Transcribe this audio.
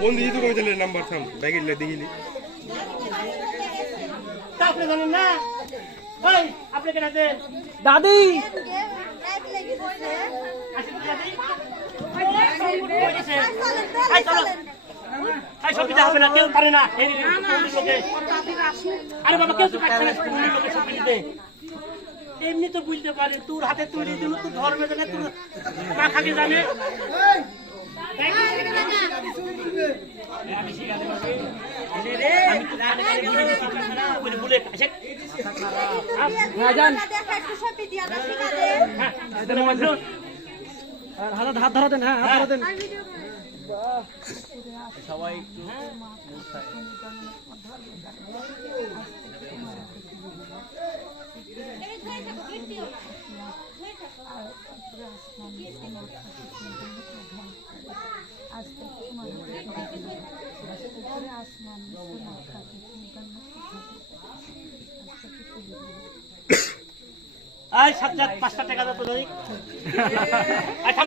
কোন দিকে তো কইলে নাম্বার থাম ব্যাগে দেখিলি তা আপনি জানেন না ওই আপনি কেন আছেন দাদি আসেন দাদি আই চলো আই সব দিতে হবে না কেউ পারে না এই লোকে আরে বাবা কেউ তো পারছে না কোন লোকে সব দিতে এমনি তো বুঝতে পারে তোর হাতে তৈরি দিল তোর ধর্মে জানে তোর না খাকে জানে হাত ধরা দেন, হ্যাঁ হাত ধরা দেন। সবাই আয় ৭,০০০ ৫০০ টাকা দাও তো